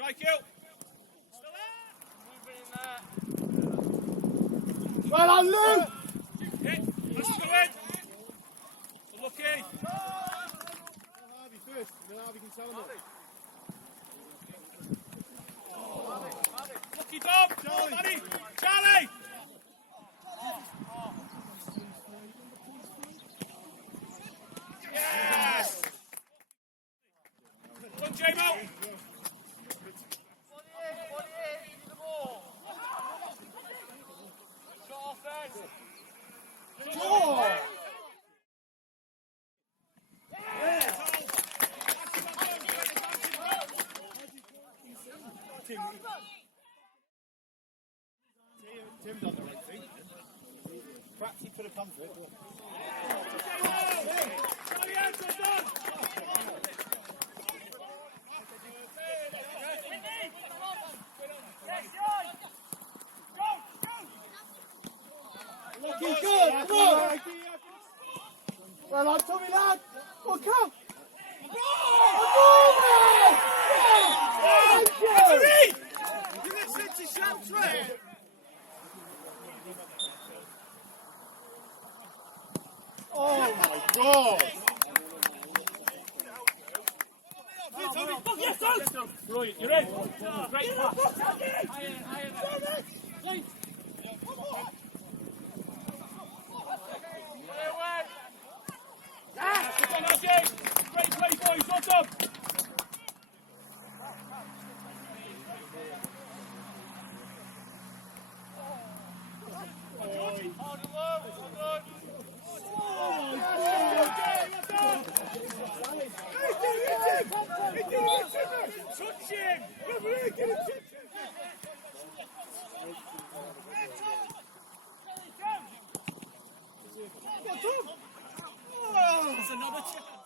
Strike you. Moving in there. Well, I'm Lou. Hit. Let's go in. Lucky. Harvey first, and then Harvey can tell him it. Lucky Bob. Charlie. Charlie. Yes. Good, J-Mo. Body in, the ball. Shot offense. Sure. Tim done the right thing. Perhaps he could have come for it. Looking good, come on! Well on, Tommy lad! Well, come! You listen to Chantre. Oh my God! Brilliant, you're in. Great pass. Great play, boys. Well done. Touch him! It's another chance.